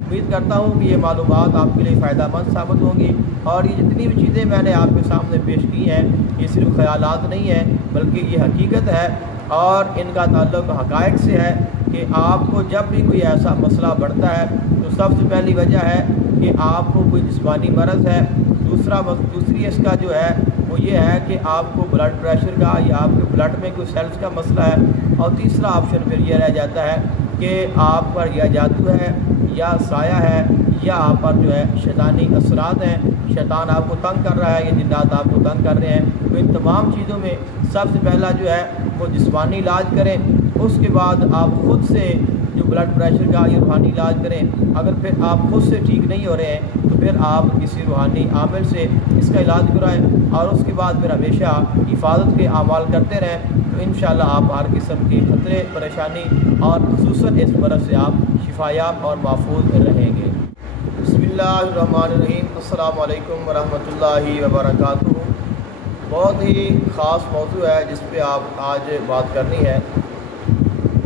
उम्मीद करता हूँ कि ये मालूमात आपके लिए फ़ायदा मंद साबित होंगी और ये जितनी भी चीज़ें मैंने आपके सामने पेश की हैं ये सिर्फ ख़यालात नहीं हैं बल्कि ये हकीकत है और इनका ताल्लुक़ हक़ाइक़ से है कि आपको जब भी कोई ऐसा मसला बढ़ता है तो सबसे पहली वजह है कि आपको कोई जिस्मानी मरज़ है। दूसरी इसका जो है वो ये है कि आपको ब्लड प्रेशर का या आपके ब्लड में कोई सेल्स का मसला है और तीसरा ऑप्शन फिर ये रह जाता है कि आप पर या जादू है या साया है या आप पर जो है शैतानी असरात हैं, शैतान आपको तंग कर रहा है या जिन्नात आपको तंग कर रहे हैं। तो इन तमाम चीज़ों में सबसे पहला जो है वो जिस्मानी इलाज करें, उसके बाद आप ख़ुद से जो ब्लड प्रेशर का या रूहानी इलाज करें। अगर फिर आप खुद से ठीक नहीं हो रहे हैं तो फिर आप किसी रूहानी आमिल से इसका इलाज कराएं और उसके बाद फिर हमेशा हिफाजत के अमाल करते रहें तो इंशाअल्लाह आप हर किस्म के ख़तरे परेशानी और ख़ुसूसन इस मरज़ से आप शिफायाब और महफूज रहेंगे। बिस्मिल्लाहिर्रहमानिर्रहीम। अस्सलामु अलैकुम वरहमतुल्लाहि वबरकातुहू। बहुत ही ख़ास मौजू है जिस पे आप आज बात करनी है।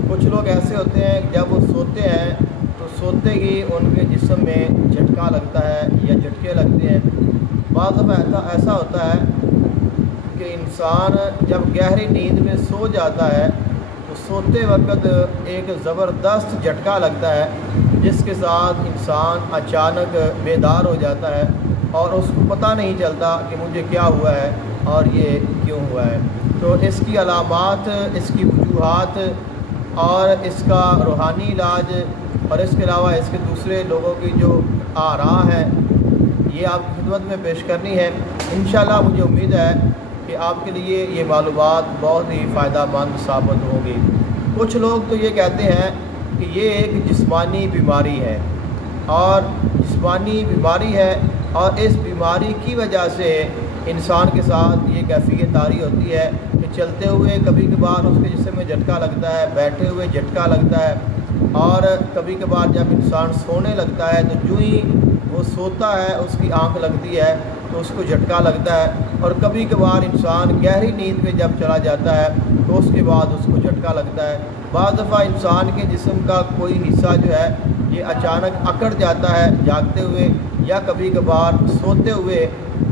कुछ लोग ऐसे होते हैं जब वो सोते हैं तो सोते ही उनके जिस्म में झटका लगता है या झटके लगते हैं। बाज़ दफ़ा ऐसा होता है कि इंसान जब गहरी नींद में सो जाता है तो सोते वक्त एक ज़बरदस्त झटका लगता है जिसके साथ इंसान अचानक बेदार हो जाता है और उसको पता नहीं चलता कि मुझे क्या हुआ है और ये क्यों हुआ है। तो इसकी अलामात, इसकी वजूहात और इसका रूहानी इलाज और इसके अलावा इसके दूसरे लोगों की जो आरा है ये आपकी खिदमत में पेश करनी है। इंशाअल्लाह मुझे उम्मीद है कि आपके लिए ये मालूमात बहुत ही फ़ायदा मंद साबित होंगी। कुछ लोग तो ये कहते हैं कि ये एक जिस्मानी बीमारी है और जिस्मानी बीमारी है और इस बीमारी की वजह से इंसान के साथ ये कैफियत तारी होती है कि चलते हुए कभी कभार उसके जिस्म में झटका लगता है, बैठे हुए झटका लगता है और कभी कभार जब इंसान सोने लगता है तो जो ही वो सोता है उसकी आंख लगती है तो उसको झटका लगता है और कभी कभार इंसान गहरी नींद में जब चला जाता है तो उसके बाद उसको झटका लगता है। बाज़ दफ़ा इंसान के जिस्म का कोई हिस्सा जो है ये अचानक अकड़ जाता है जागते हुए या कभी कभार सोते हुए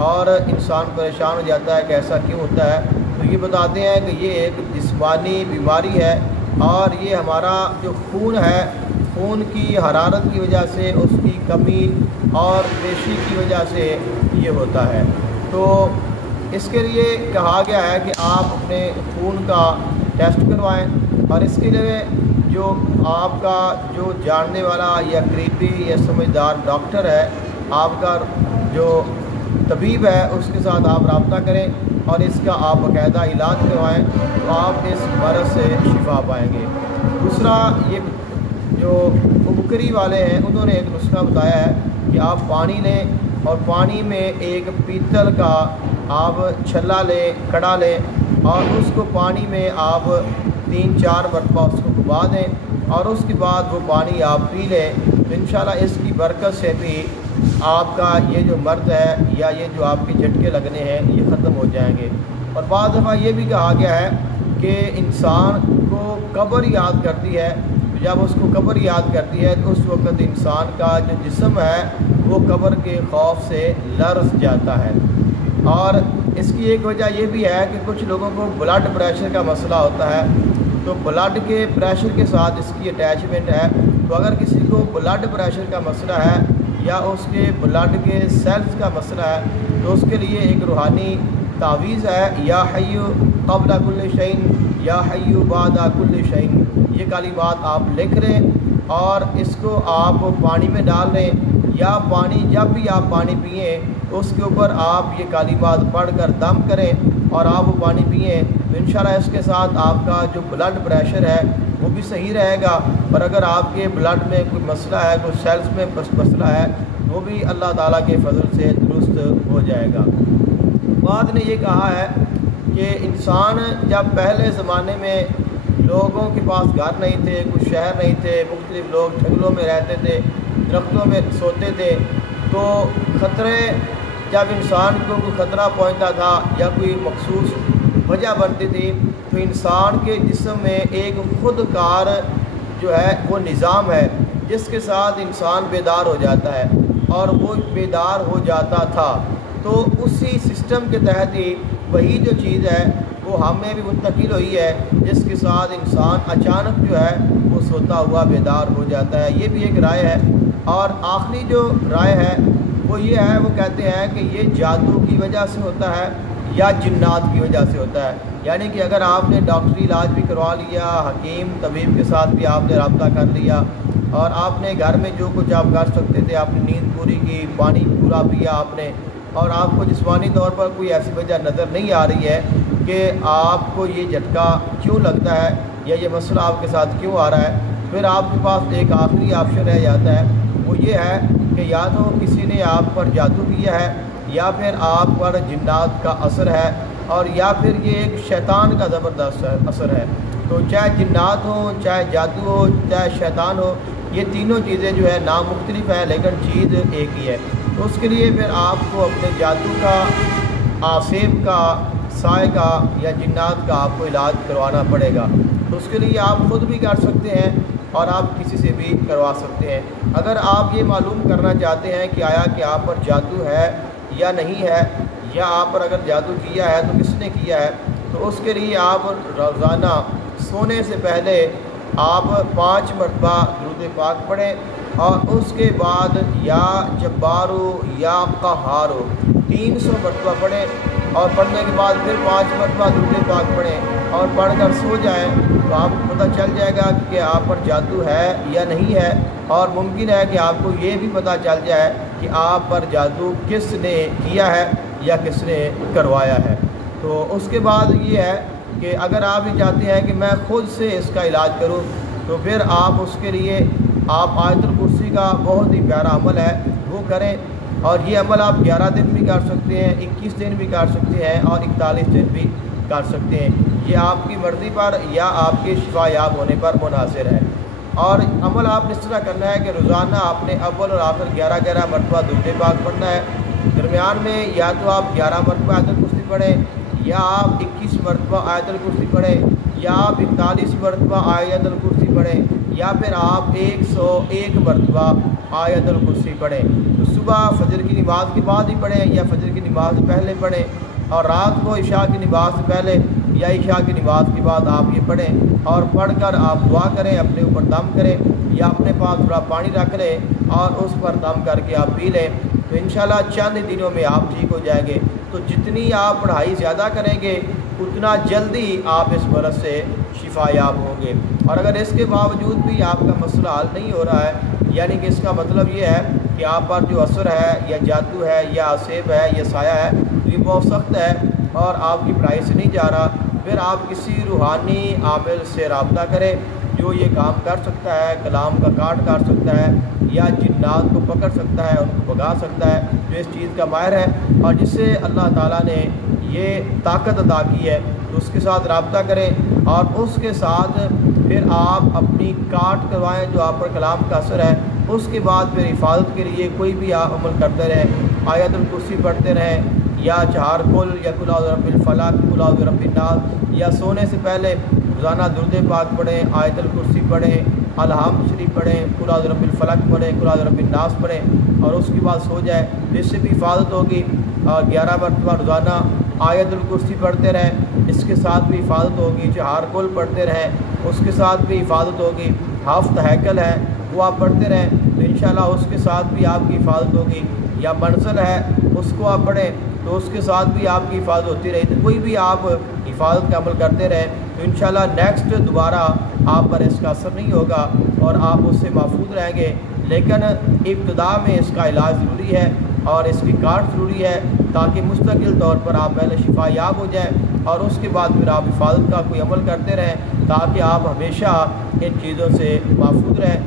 और इंसान परेशान हो जाता है कि ऐसा क्यों होता है। तो ये बताते हैं कि ये एक जिस्मानी बीमारी है और ये हमारा जो खून है, खून की हरारत की वजह से, उसकी कमी और पेशी की वजह से ये होता है। तो इसके लिए कहा गया है कि आप अपने खून का टेस्ट करवाएं और इसके लिए जो आपका जो जानने वाला या करीबी या समझदार डॉक्टर है, आपका जो तबीब है, उसके साथ आप रब्ता करें और इसका आप बाकायदा इलाज करवाएं तो आप इस मरज़ से शिफा पाएंगे। दूसरा, ये जो उबकरी वाले हैं उन्होंने एक नुस्खा बताया है कि आप पानी लें और पानी में एक पीतल का आप छल्ला लें, कड़ा लें और उसको पानी में आप 3-4 मरतबा उसको डुबा दें और उसके बाद वो पानी आप पी लें तो इंशाअल्लाह इसकी बरकत से भी आपका ये जो मर्द है या ये जो आपके झटके लगने हैं ये ख़त्म हो जाएंगे। और बाद दफ़ा ये भी कहा गया है कि इंसान को कब्र याद करती है, जब उसको कब्र याद करती है तो उस वक्त इंसान का जो जिस्म है वो कब्र के खौफ से लरज़ जाता है। और इसकी एक वजह ये भी है कि कुछ लोगों को ब्लड प्रेशर का मसला होता है तो ब्लड के प्रेशर के साथ इसकी अटैचमेंट है। तो अगर किसी को ब्लड प्रेशर का मसला है या उसके ब्लड के सेल्स का मसला है तो उसके लिए एक रूहानी तावीज़ है, या हय्यु क़ब्ल कुल्लि शैइन या हय्यु बादा कुल्लि शैइन। ये कलिमात आप लिख लें और इसको आप पानी में डाल लें या पानी जब भी आप पानी पिएँ उसके ऊपर आप ये कलिमात पढ़कर दम करें और आप वो पानी पिएँ तो इंशाअल्लाह इसके साथ आपका जो ब्लड प्रेशर है वो भी सही रहेगा। और अगर आपके ब्लड में कोई मसला है, कोई सेल्स में मसला है, वो भी अल्लाह ताला के फजल से दुरुस्त हो जाएगा। बाद ने ये कहा है कि इंसान जब पहले ज़माने में लोगों के पास घर नहीं थे, कुछ शहर नहीं थे, मुख्तलिफ लोग जंगलों में रहते थे, दरख्तों में सोते थे, तो ख़तरे जब इंसान को कोई ख़तरा पहुंचता था या कोई मखसूस वजह बनती थी तो इंसान के जिस्म में एक खुदकार जो है वो निज़ाम है جس کے ساتھ انسان بیدار ہو جاتا ہے، اور وہ بیدار ہو جاتا تھا، تو اسی سسٹم کے تحت ہی وہی جو چیز ہے وہ ہمیں بھی منتقل ہوئی ہے، جس کے ساتھ انسان اچانک جو ہے وہ سوتا ہوا بیدار ہو جاتا ہے۔ یہ بھی ایک رائے ہے۔ اور آخری جو رائے ہے وہ یہ ہے، وہ کہتے ہیں کہ یہ جادو کی وجہ سے ہوتا ہے یا جنات کی وجہ سے ہوتا ہے۔ یعنی کہ اگر آپ نے ڈاکٹری علاج بھی کروا لیا، حکیم طبیب کے ساتھ بھی آپ نے رابطہ کر لیا، اور آپ نے گھر میں جو کچھ آپ کر سکتے تھے، آپ نے نیند پوری کی، پانی پورا پیا آپ نے، اور آپ کو جسمانی طور پر کوئی ایسی وجہ نظر نہیں آ رہی ہے کہ آپ کو یہ جھٹکا کیوں لگتا ہے یا یہ مسئلہ آپ کے ساتھ کیوں آ رہا ہے، پھر آپ کے پاس ایک آخری آپشن رہ جاتا ہے، وہ یہ ہے کہ یا تو کسی نے آپ پر جادو کیا ہے، یا پھر آپ پر جنات کا اثر ہے، اور یا پھر یہ ایک شیطان کا زبردست اثر ہے۔ تو چاہے جنات ہوں، چاہے جادو ہو، چاہے شیطان ہو، یہ تینوں چیزیں جو ہے نام مختلف ہیں لیکن چیز ایک ہی ہے۔ تو اس کے لیے پھر آپ کو اپنے جادو کا، آسیب کا، سائے کا یا جنات کا آپ کو علاج کروانا پڑے گا۔ تو اس کے لیے آپ خود بھی کر سکتے ہیں اور آپ کسی سے بھی کروا سکتے ہیں۔ اگر آپ یہ معلوم کرنا چاہتے ہیں کہ آیا کہ آپ پر جادو ہے یا نہیں ہے، یا آپ پر اگر جادو کیا ہے تو کس نے کیا ہے، تو اس کے لیے آپ روزانہ سونے سے پہلے آپ 5 مرتبہ درود پاک پڑھیں، اور اس کے بعد یا جبارو یا قہارو 300 مرتبہ پڑھیں، اور پڑھنے کے بعد پھر 5 مرتبہ درود پاک پڑھیں اور پڑھ کر سو جائیں، تو آپ کو پتہ چل جائے گا کہ آپ پر جادو ہے یا نہیں ہے، اور ممکن ہے کہ آپ کو یہ بھی پتہ چل جائے کہ آپ پر جادو کس نے کیا ہے یا کس نے کروایا ہے۔ تو اس کے بعد یہ ہے کہ اگر آپ یہ چاہتے ہیں کہ میں خود سے اس کا علاج کروں، تو پھر آپ اس کے لیے آپ آیت الکرسی کا بہت ہی پیارا عمل ہے وہ کریں، اور یہ عمل آپ 11 دن بھی کر سکتے ہیں، 21 دن بھی کر سکتے ہیں، اور 41 دن بھی کر سکتے ہیں۔ یہ آپ کی مرضی پر یا آپ کے شفا یاب ہونے پر منحصر ہے۔ اور عمل آپ نے اس طرح کرنا ہے کہ روزانہ آپ نے اول اور آخر 11 مرتبہ درود پاک پڑھنا ہے، درمیان میں یا تو آپ 11 مرتبہ آیت الکرسی پڑھیں، یا آپ 21 مرتبہ آیت الکرسی پڑھیں، یا آپ 41 مرتبہ آیت الکرسی پڑھیں، یا پھر آپ 101 مرتبہ آیت الکرسی پڑھیں۔ تو صبح فجر کی نماز کے بعد ہی پڑھیں یا فجر کی نماز سے پہلے پڑھیں، اور رات کو عشاء کی نماز سے پہلے یا عشاء کی نماز کے بعد آپ یہ پڑھیں، اور پڑھ کر آپ دعا کریں، اپنے اوپر دم کریں، یا اپنے پاس تھوڑا پانی رکھ لیں اور اس پر دم کر کے آپ پی لیں، تو انشاءاللہ چند دنوں میں آپ ٹھیک ہو جائیں گے۔ تو جتنی آپ پڑھائی زیادہ کریں گے اتنا جلدی آپ اس مرض سے شفا یاب ہوں گے۔ اور اگر اس کے باوجود بھی آپ کا مسئلہ حل نہیں ہو رہا ہے، یعنی کہ اس کا مطلب یہ ہے کہ آپ پر جو اثر ہے یا جادو ہے یا آسیب ہے یا سایہ ہے یہ بہت سخت ہے اور آپ کی پڑھائی سے نہیں جا رہا، پھر آپ کسی روحانی عامل سے رابطہ کریں جو یہ کام کر سکتا ہے، کلام کا کاٹ کر سکتا ہے، یا جنات کو پکڑ سکتا ہے، ان کو بھگا سکتا ہے، جو اس چیز کا ماہر ہے اور جس سے اللہ تعالیٰ نے یہ طاقت عطا کی ہے، تو اس کے ساتھ رابطہ کریں، اور اس کے ساتھ پھر آپ اپنی کاٹ کروائیں جو آپ پر کلام کا اثر ہے۔ اس کے بعد پھر حفاظت کے لیے کوئی بھی آپ عمل کرتے رہیں، آیت الکرسی پڑھتے رہیں، یا چہار کل، یا قل اعوذ برب الفلق، قل اعوذ برب الناس، یا سونے سے پہلے روزانہ درود پاک پڑھیں، آیت الکرسی پڑھیں، الحمد شریف پڑھیں، قل اعوذ برب الفلق پڑھیں، قل اعوذ برب الناس پڑھیں، اور اس کے بعد سو جائے، اس سے بھی حفاظت ہوگی۔ اور 11 مرتبہ روزانہ آیت الکرسی پڑھتے رہیں، اس کے ساتھ بھی حفاظت ہوگی۔ چہار کل پڑھتے رہیں، اس کے ساتھ بھی حفاظت ہوگی۔ ہفت ہیکل ہے وہ آپ پڑھتے رہیں تو انشاءاللہ اس کے ساتھ بھی آپ کی حفاظت ہوگی۔ یا منزل ہے اس کو آپ پڑھیں تو اس کے ساتھ بھی آپ کی حفاظت ہوتی رہی۔ تو کوئی بھی آپ حفاظت کا عمل کرتے رہیں تو انشاءاللہ نیکسٹ دوبارہ آپ پر اس کا اثر نہیں ہوگا اور آپ اس سے محفوظ رہیں گے۔ لیکن ابتدا میں اس کا علاج ضروری ہے اور اس کی کاٹ ضروری ہے تاکہ مستقل طور پر آپ پہلے شفا یاب ہو جائیں، اور اس کے بعد پھر آپ حفاظت کا کوئی عمل کرتے رہیں تاکہ آپ ہمیشہ ان چیزوں سے محفوظ رہیں۔